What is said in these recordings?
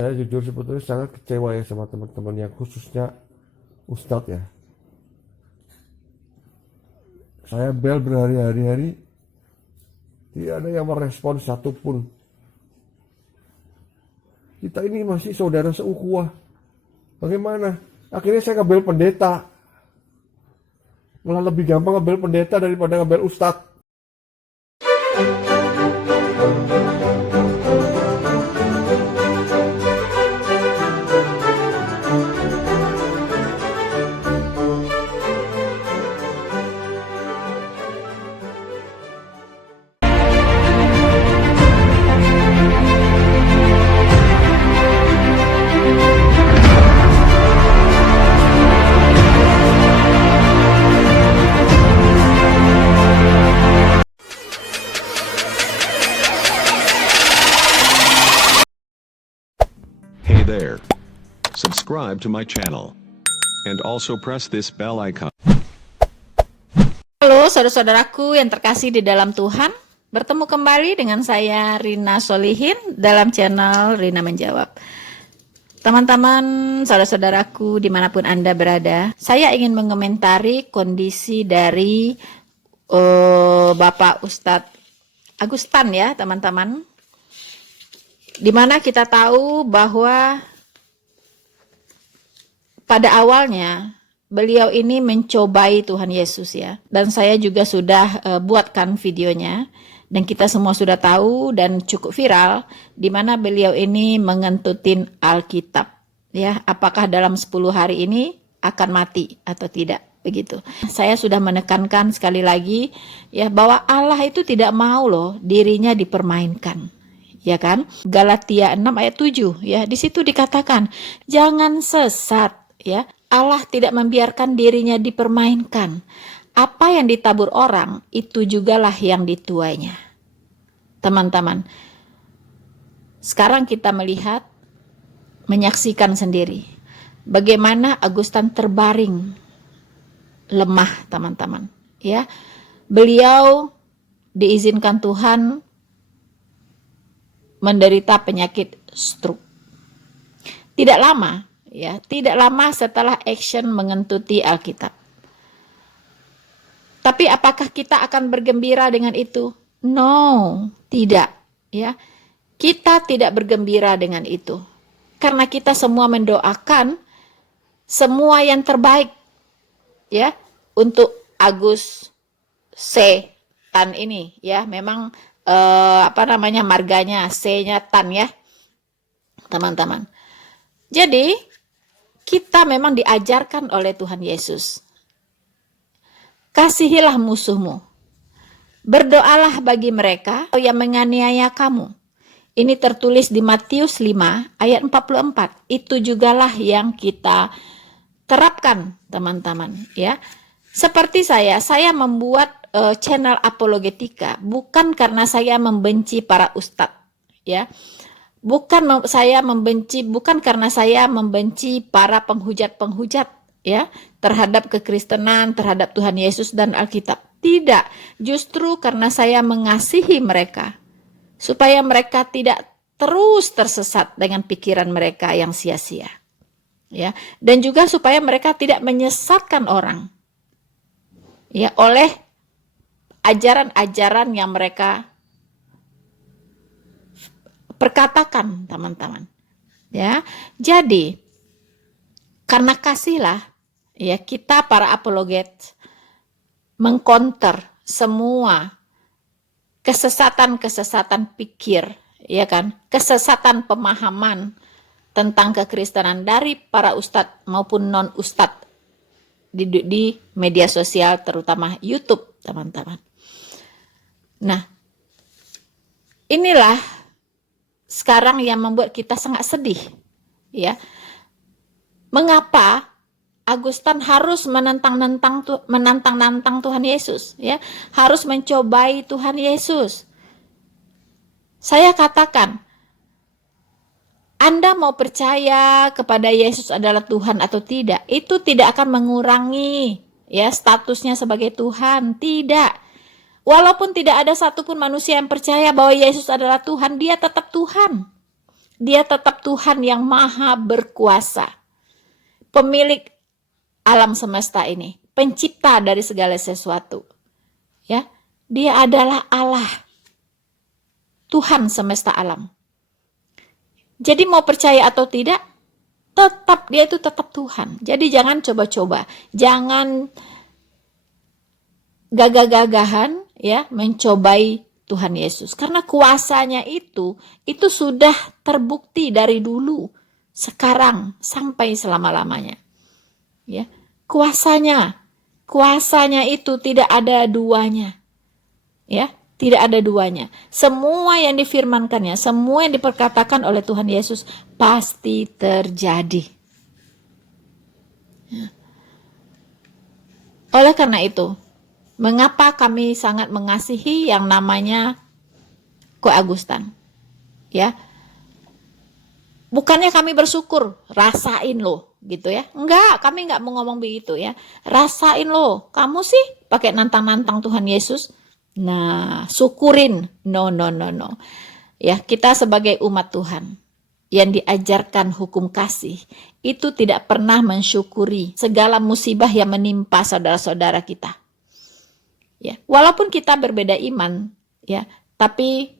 Saya jujur sebetulnya sangat kecewa ya sama teman-teman yang khususnya Ustadz ya. Saya bel berhari-hari, tidak ada yang merespon satupun. Kita ini masih saudara seukhuwah. Bagaimana? Akhirnya saya ngebel pendeta. Malah lebih gampang ngebel pendeta daripada ngebel Ustadz. Hey there. Subscribe to my channel. And also press this bell icon. Halo saudara-saudaraku yang terkasih di dalam Tuhan. Bertemu kembali dengan saya Rina Solihin dalam channel Rina Menjawab. Teman-teman, saudara-saudaraku dimanapun Anda berada, saya ingin mengomentari kondisi dari Bapak Ustadz Agustan ya teman-teman. Dimana kita tahu bahwa pada awalnya beliau ini mencobai Tuhan Yesus ya. Dan saya juga sudah buatkan videonya. Dan kita semua sudah tahu dan cukup viral. Di mana beliau ini mengentutin Alkitab. Ya, apakah dalam 10 hari ini akan mati atau tidak. Begitu. Saya sudah menekankan sekali lagi ya bahwa Allah itu tidak mau loh dirinya dipermainkan. Ya kan? Galatia 6 ayat 7 ya. Di situ dikatakan, jangan sesat ya. Allah tidak membiarkan dirinya dipermainkan. Apa yang ditabur orang, itu jugalah yang dituainya. Teman-teman, sekarang kita melihat, menyaksikan sendiri, bagaimana Agustan terbaring, lemah teman-teman. Ya, beliau diizinkan Tuhan menderita penyakit stroke. Tidak lama, ya, tidak lama setelah action mengentuti Alkitab. Tapi apakah kita akan bergembira dengan itu? No, tidak, ya. Kita tidak bergembira dengan itu. Karena kita semua mendoakan semua yang terbaik, ya, untuk Agus C. Tan ini, ya, memang marganya C-nya Tan ya, teman-teman. Jadi kita memang diajarkan oleh Tuhan Yesus. Kasihilah musuhmu. Berdoalah bagi mereka yang menganiaya kamu. Ini tertulis di Matius 5 ayat 44. Itu jugalah yang kita terapkan, teman-teman, ya. Seperti saya membuat channel apologetika bukan karena saya membenci para ustadz, ya. Bukan karena saya membenci para penghujat-penghujat ya terhadap kekristenan, terhadap Tuhan Yesus dan Alkitab. Tidak, justru karena saya mengasihi mereka supaya mereka tidak terus tersesat dengan pikiran mereka yang sia-sia. Ya, dan juga supaya mereka tidak menyesatkan orang. Ya, oleh ajaran-ajaran yang mereka perkatakan, teman-teman. Ya. Jadi karena kasihlah ya kita para apologet mengcounter semua kesesatan-kesesatan pikir, ya kan? Kesesatan pemahaman tentang kekristenan dari para ustadz maupun non-ustadz di media sosial terutama YouTube, teman-teman. Nah, inilah sekarang yang membuat kita sangat sedih, ya. Mengapa Agustan harus menantang Tuhan Yesus, ya? Harus mencobai Tuhan Yesus. Saya katakan, Anda mau percaya kepada Yesus adalah Tuhan atau tidak, itu tidak akan mengurangi ya statusnya sebagai Tuhan, tidak. Walaupun tidak ada satupun manusia yang percaya bahwa Yesus adalah Tuhan, dia tetap Tuhan. Dia tetap Tuhan yang maha berkuasa. Pemilik alam semesta ini. Pencipta dari segala sesuatu. Ya, dia adalah Allah. Tuhan semesta alam. Jadi mau percaya atau tidak, tetap dia itu tetap Tuhan. Jadi jangan coba-coba. Jangan gagah-gagahan ya mencobai Tuhan Yesus, karena kuasanya itu sudah terbukti dari dulu, sekarang sampai selama-lamanya. Ya, kuasanya itu tidak ada duanya. Ya, tidak ada duanya. Semua yang difirmankannya, semua yang diperkatakan oleh Tuhan Yesus pasti terjadi. Ya. Oleh karena itu, mengapa kami sangat mengasihi yang namanya Koe Agustan? Ya, bukannya kami bersyukur, rasain loh, gitu ya? Enggak, kami enggak mau ngomong begitu ya. Rasain loh, kamu sih pakai nantang-nantang Tuhan Yesus. Nah, syukurin. No. Ya, kita sebagai umat Tuhan yang diajarkan hukum kasih itu tidak pernah mensyukuri segala musibah yang menimpa saudara-saudara kita. Ya, walaupun kita berbeda iman, ya, tapi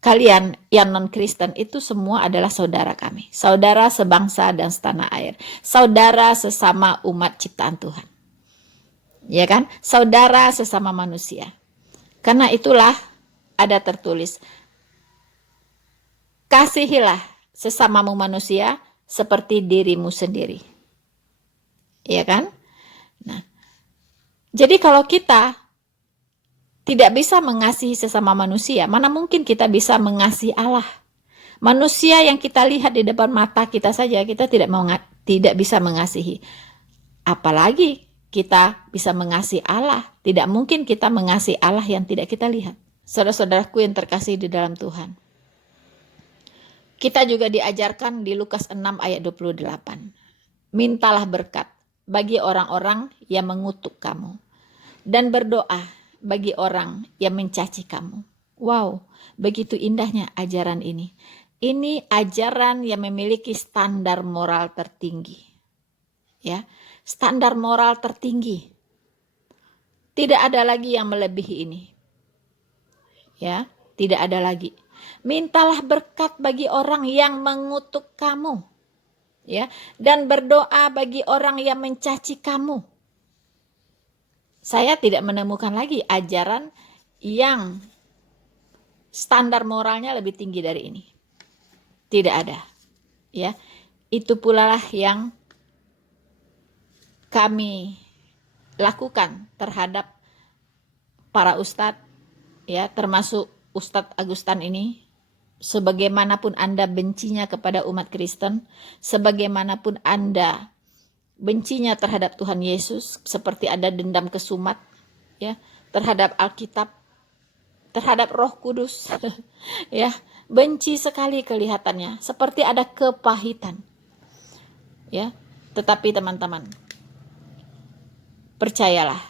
kalian yang non-Kristen itu semua adalah saudara kami, saudara sebangsa dan setanah air, saudara sesama umat ciptaan Tuhan, ya kan, saudara sesama manusia. Karena itulah ada tertulis, kasihilah sesamamu manusia seperti dirimu sendiri, ya kan? Nah. Jadi kalau kita tidak bisa mengasihi sesama manusia, mana mungkin kita bisa mengasihi Allah? Manusia yang kita lihat di depan mata kita saja kita tidak bisa mengasihi. Apalagi kita bisa mengasihi Allah. Tidak mungkin kita mengasihi Allah yang tidak kita lihat. Saudara-saudaraku yang terkasih di dalam Tuhan. Kita juga diajarkan di Lukas 6 ayat 28. Mintalah berkat bagi orang-orang yang mengutuk kamu, dan berdoa bagi orang yang mencaci kamu. Wow, begitu indahnya ajaran ini. Ini ajaran yang memiliki standar moral tertinggi. Ya, standar moral tertinggi. Tidak ada lagi yang melebihi ini. Ya, tidak ada lagi. Mintalah berkat bagi orang yang mengutuk kamu. Ya, dan berdoa bagi orang yang mencaci kamu. Saya tidak menemukan lagi ajaran yang standar moralnya lebih tinggi dari ini. Tidak ada. Ya, itu pula lah yang kami lakukan terhadap para ustadz, ya, termasuk Ustadz Agustan ini. Sebagaimanapun Anda bencinya kepada umat Kristen, sebagaimanapun Anda bencinya terhadap Tuhan Yesus, seperti ada dendam kesumat, ya, terhadap Alkitab, terhadap Roh Kudus, ya, benci sekali kelihatannya, seperti ada kepahitan, ya. Tetapi teman-teman, percayalah,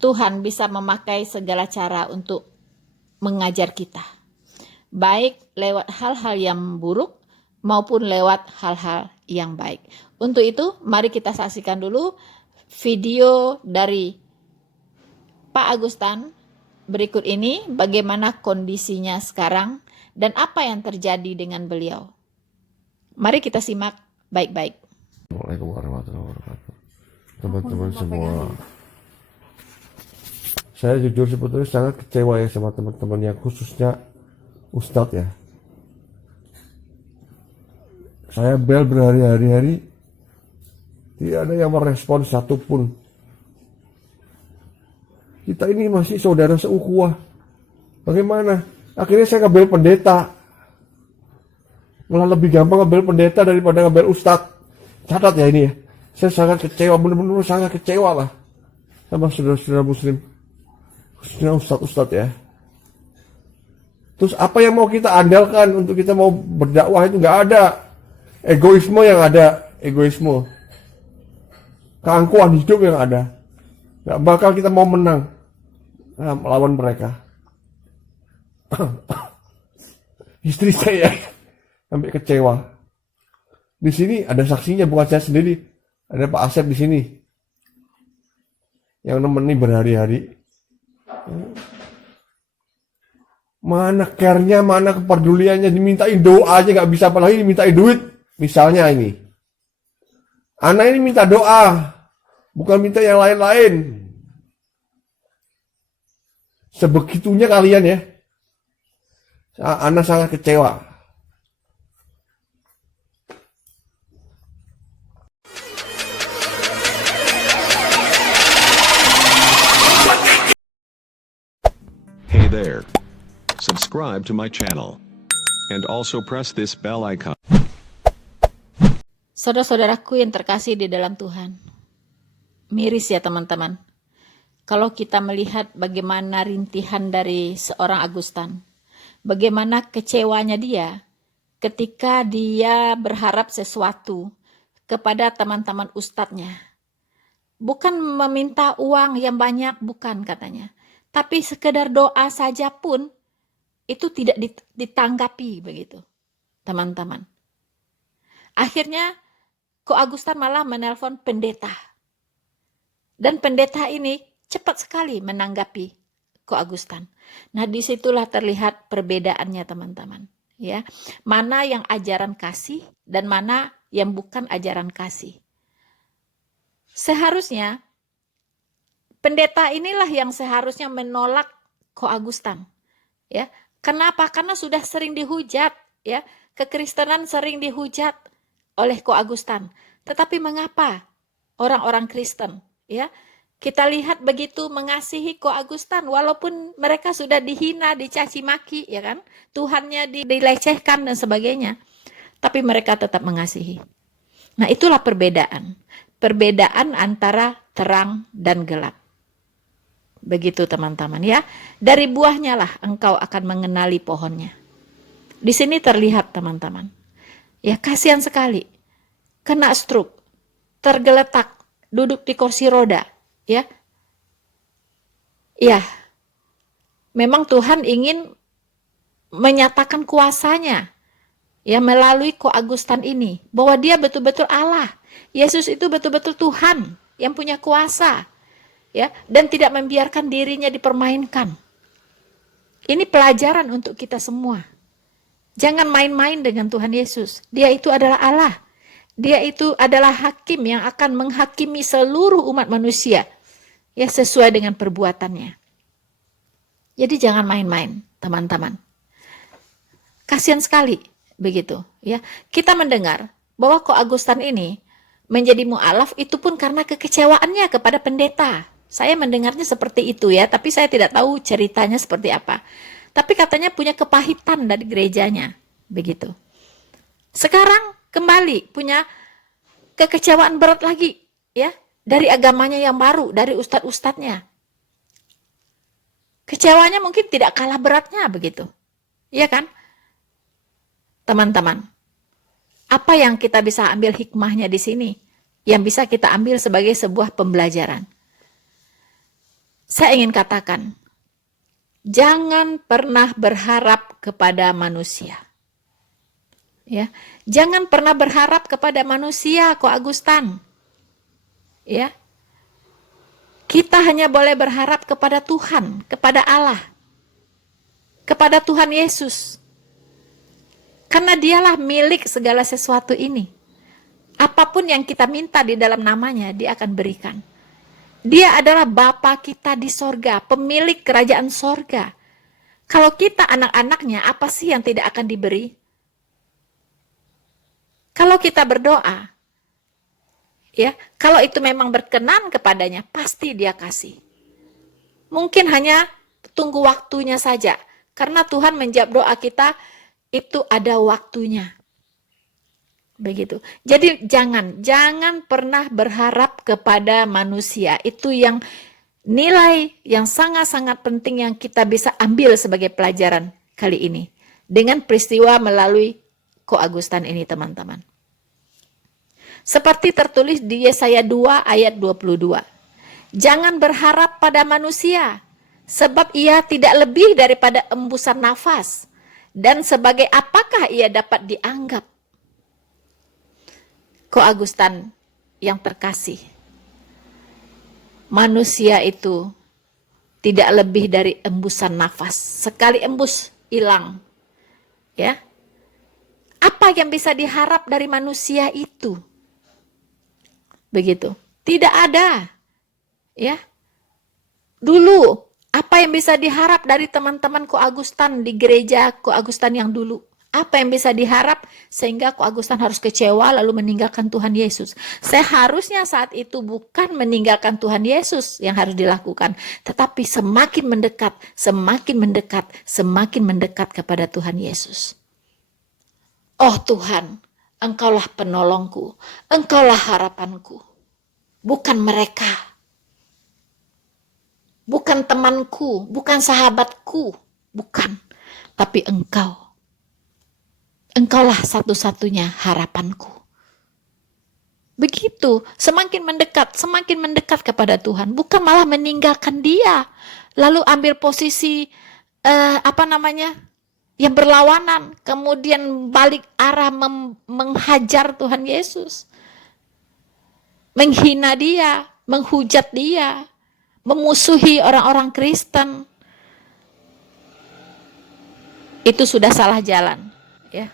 Tuhan bisa memakai segala cara untuk mengajar kita, baik lewat hal-hal yang buruk maupun lewat hal-hal yang baik. Untuk itu, mari kita saksikan dulu video dari Pak Agustan berikut ini, bagaimana kondisinya sekarang dan apa yang terjadi dengan beliau. Mari kita simak baik-baik. Assalamualaikum warahmatullahi wabarakatuh. Teman-teman semua, saya jujur sebetulnya sangat kecewa ya sama teman-teman yang khususnya Ustadz ya. Saya bel berhari-hari, tidak ada yang merespon satupun. Kita ini masih saudara seukhuwah. Bagaimana? Akhirnya saya ngebel pendeta. Malah lebih gampang ngebel pendeta daripada ngebel Ustadz. Catat ya ini ya. Saya sangat kecewa, benar-benar sangat kecewa lah sama saudara-saudara muslim, khususnya Ustadz ya. Terus apa yang mau kita andalkan untuk kita mau berdakwah? Itu nggak ada. Egoisme yang ada, egoisme. Keangkuhan hidup yang ada. Nggak bakal kita mau menang melawan mereka. Istri saya sampai kecewa. Di sini ada saksinya, bukan saya sendiri. Ada Pak Asep di sini yang nemenin berhari-hari. Mana care-nya, mana kepeduliannya, dimintain doa aja nggak bisa, apalagi dimintain duit. Misalnya ini, anak ini minta doa, bukan minta yang lain-lain. Sebegitunya kalian ya. Anak sangat kecewa. Hey there. Subscribe to my channel. And also press this bell icon. Saudara-saudaraku yang terkasih di dalam Tuhan, miris ya teman-teman, kalau kita melihat bagaimana rintihan dari seorang Augustan, bagaimana kecewanya dia ketika dia berharap sesuatu kepada teman-teman ustadznya. Bukan meminta uang yang banyak, bukan katanya. Tapi sekedar doa saja pun itu tidak ditanggapi begitu, teman-teman. Akhirnya Ko Augustan malah menelpon pendeta. Dan pendeta ini cepat sekali menanggapi Ko Augustan. Nah, disitulah terlihat perbedaannya teman-teman. Ya, mana yang ajaran kasih dan mana yang bukan ajaran kasih. Seharusnya pendeta inilah yang seharusnya menolak Ko Augustan. Ya, kenapa? Karena sudah sering dihujat. Ya, kekristenan sering dihujat oleh Ko Augustan. Tetapi mengapa orang-orang Kristen, ya, kita lihat begitu mengasihi Ko Augustan walaupun mereka sudah dihina, dicaci maki, ya kan, Tuhannya dilecehkan dan sebagainya, tapi mereka tetap mengasihi. Nah, itulah perbedaan antara terang dan gelap. Begitu teman-teman ya. Dari buahnya lah engkau akan mengenali pohonnya. Di sini terlihat teman-teman. Ya, kasihan sekali. Kena stroke, tergeletak, duduk di kursi roda, ya. Ya. Memang Tuhan ingin menyatakan kuasanya ya melalui Ko Augustan ini, bahwa dia betul-betul Allah. Yesus itu betul-betul Tuhan yang punya kuasa. Ya, dan tidak membiarkan dirinya dipermainkan. Ini pelajaran untuk kita semua. Jangan main-main dengan Tuhan Yesus. Dia itu adalah Allah. Dia itu adalah hakim yang akan menghakimi seluruh umat manusia. Ya, sesuai dengan perbuatannya. Jadi jangan main-main, teman-teman. Kasihan sekali begitu, ya. Kita mendengar bahwa Ko Augustan ini menjadi mu'alaf itu pun karena kekecewaannya kepada pendeta. Saya mendengarnya seperti itu ya, tapi saya tidak tahu ceritanya seperti apa. Tapi katanya punya kepahitan dari gerejanya, begitu. Sekarang kembali punya kekecewaan berat lagi, ya, dari agamanya yang baru, dari ustadz-ustadznya. Kecewanya mungkin tidak kalah beratnya, begitu. Iya kan? Teman-teman, apa yang kita bisa ambil hikmahnya di sini? Yang bisa kita ambil sebagai sebuah pembelajaran. Saya ingin katakan, jangan pernah berharap kepada manusia. Ya, jangan pernah berharap kepada manusia, Ko Augustan. Ya. Kita hanya boleh berharap kepada Tuhan, kepada Allah. Kepada Tuhan Yesus. Karena dialah milik segala sesuatu ini. Apapun yang kita minta di dalam namanya, dia akan berikan. Dia adalah Bapa kita di sorga, pemilik kerajaan sorga. Kalau kita anak-anaknya, apa sih yang tidak akan diberi? Kalau kita berdoa, ya, kalau itu memang berkenan kepadanya, pasti dia kasih. Mungkin hanya tunggu waktunya saja, karena Tuhan menjawab doa kita, itu ada waktunya. Begitu. Jadi jangan pernah berharap kepada manusia. Itu yang nilai yang sangat-sangat penting yang kita bisa ambil sebagai pelajaran kali ini. Dengan peristiwa melalui Ko Augustan ini, teman-teman. Seperti tertulis di Yesaya 2 ayat 22. Jangan berharap pada manusia, sebab ia tidak lebih daripada embusan nafas, Dan sebagai apakah ia dapat dianggap? Ko Agustan yang terkasih, manusia itu tidak lebih dari embusan nafas. Sekali embus, hilang. Ya. Apa yang bisa diharap dari manusia itu? Begitu. Tidak ada. Ya. Dulu, apa yang bisa diharap dari teman-teman Ko Agustan di gereja Ko Agustan yang dulu? Apa yang bisa diharap sehingga Ko Agustan harus kecewa lalu meninggalkan Tuhan Yesus? Seharusnya saat itu bukan meninggalkan Tuhan Yesus yang harus dilakukan, tetapi semakin mendekat, semakin mendekat, semakin mendekat kepada Tuhan Yesus. Oh Tuhan, Engkaulah penolongku, Engkaulah harapanku, bukan mereka. Bukan temanku, bukan sahabatku, bukan. Tapi Engkau. Engkaulah satu-satunya harapanku. Begitu, semakin mendekat kepada Tuhan. Bukan malah meninggalkan dia. Lalu ambil posisi, yang berlawanan. Kemudian balik arah menghajar Tuhan Yesus. Menghina dia, menghujat dia. Memusuhi orang-orang Kristen. Itu sudah salah jalan. Ya,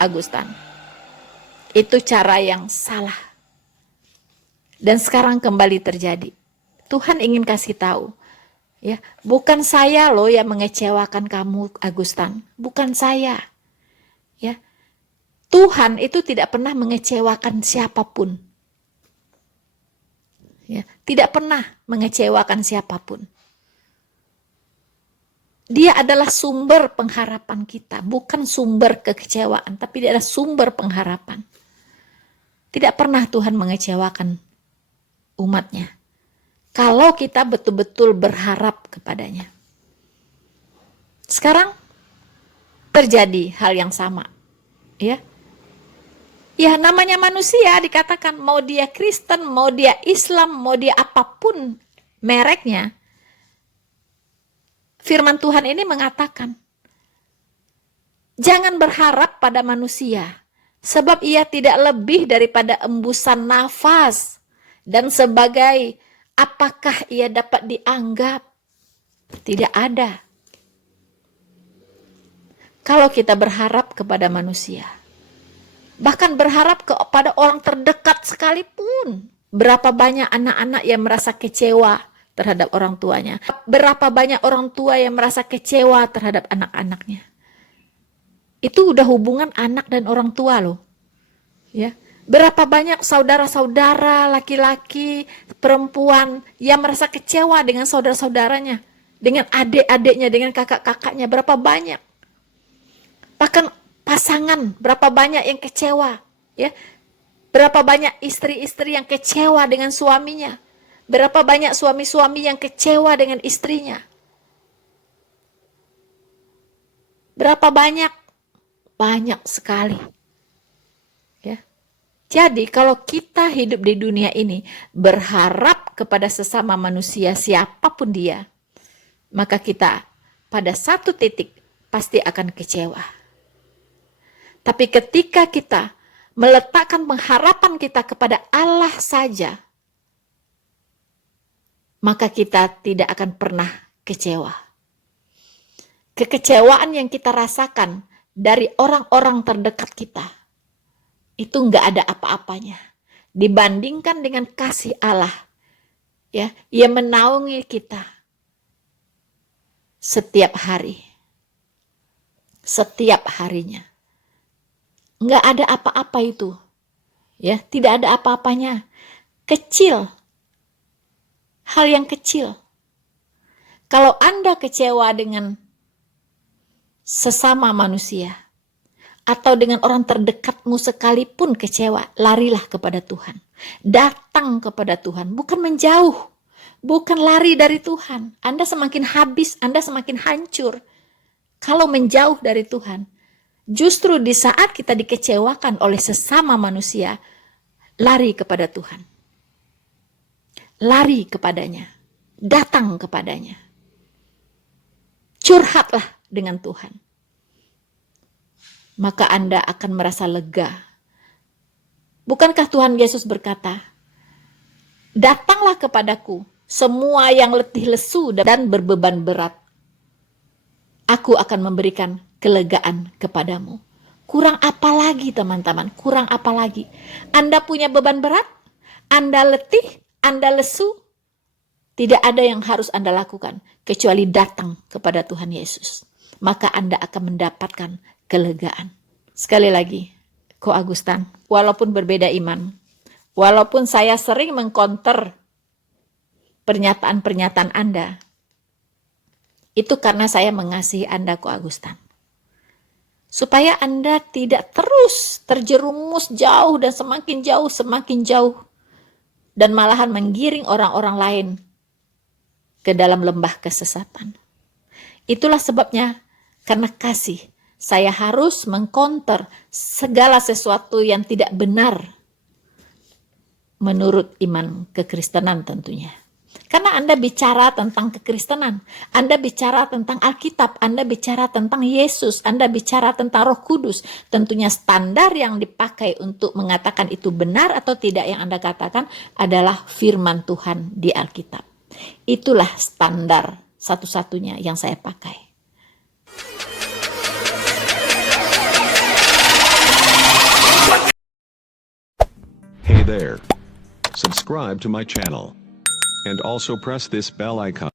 Agustan. Itu cara yang salah. Dan sekarang kembali terjadi. Tuhan ingin kasih tahu. Ya, bukan saya loh yang mengecewakan kamu, Agustan. Bukan saya. Ya. Tuhan itu tidak pernah mengecewakan siapapun. Ya, tidak pernah mengecewakan siapapun. Dia adalah sumber pengharapan kita, bukan sumber kekecewaan, tapi dia adalah sumber pengharapan. Tidak pernah Tuhan mengecewakan umatnya. Kalau kita betul-betul berharap kepadanya. Sekarang terjadi hal yang sama. Ya. Ya, namanya manusia dikatakan, mau dia Kristen, mau dia Islam, mau dia apapun mereknya. Firman Tuhan ini mengatakan, jangan berharap pada manusia, sebab ia tidak lebih daripada embusan nafas, dan sebagai apakah ia dapat dianggap? Tidak ada. Kalau kita berharap kepada manusia, bahkan berharap kepada orang terdekat sekalipun, berapa banyak anak-anak yang merasa kecewa terhadap orang tuanya. Berapa banyak orang tua yang merasa kecewa terhadap anak-anaknya. Itu udah hubungan anak dan orang tua loh. Ya. Berapa banyak saudara-saudara laki-laki, perempuan yang merasa kecewa dengan saudara-saudaranya, dengan adik-adiknya, dengan kakak-kakaknya, berapa banyak. Bahkan pasangan, berapa banyak yang kecewa, ya. Berapa banyak istri-istri yang kecewa dengan suaminya. Berapa banyak suami-suami yang kecewa dengan istrinya? Berapa banyak? Banyak sekali. Ya. Jadi kalau kita hidup di dunia ini berharap kepada sesama manusia siapapun dia, maka kita pada satu titik pasti akan kecewa. Tapi ketika kita meletakkan pengharapan kita kepada Allah saja, maka kita tidak akan pernah kecewa. Kekecewaan yang kita rasakan dari orang-orang terdekat kita, itu nggak ada apa-apanya. Dibandingkan dengan kasih Allah, ya, yang menaungi kita setiap hari. Setiap harinya. Nggak ada apa-apa itu. Ya, tidak ada apa-apanya. Kecil. Hal yang kecil. Kalau Anda kecewa dengan sesama manusia atau dengan orang terdekatmu sekalipun kecewa, larilah kepada Tuhan. Datang kepada Tuhan, bukan menjauh, bukan lari dari Tuhan. Anda semakin habis, Anda semakin hancur. Kalau menjauh dari Tuhan, justru di saat kita dikecewakan oleh sesama manusia, lari kepada Tuhan. Lari kepadanya, datang kepadanya. Curhatlah dengan Tuhan. maka Anda akan merasa lega. Bukankah Tuhan Yesus berkata, "Datanglah kepadaku, semua yang letih lesu dan berbeban berat. Aku akan memberikan kelegaan kepadamu." Kurang apa lagi teman-teman? Kurang apa lagi? Anda punya beban berat? Anda letih? Anda lesu? Tidak ada yang harus Anda lakukan kecuali datang kepada Tuhan Yesus. Maka Anda akan mendapatkan kelegaan. Sekali lagi, Ko Agustan, walaupun berbeda iman, walaupun saya sering mengkonter pernyataan-pernyataan Anda, itu karena saya mengasihi Anda, Ko Agustan. Supaya Anda tidak terus terjerumus jauh dan semakin jauh, dan malahan menggiring orang-orang lain ke dalam lembah kesesatan. Itulah sebabnya, karena kasih, saya harus mengkonter segala sesuatu yang tidak benar menurut iman kekristenan tentunya. Karena Anda bicara tentang kekristenan, Anda bicara tentang Alkitab, Anda bicara tentang Yesus, Anda bicara tentang Roh Kudus. Tentunya standar yang dipakai untuk mengatakan itu benar atau tidak yang Anda katakan adalah firman Tuhan di Alkitab. Itulah standar satu-satunya yang saya pakai. Hey there. Subscribe to my channel. And also press this bell icon.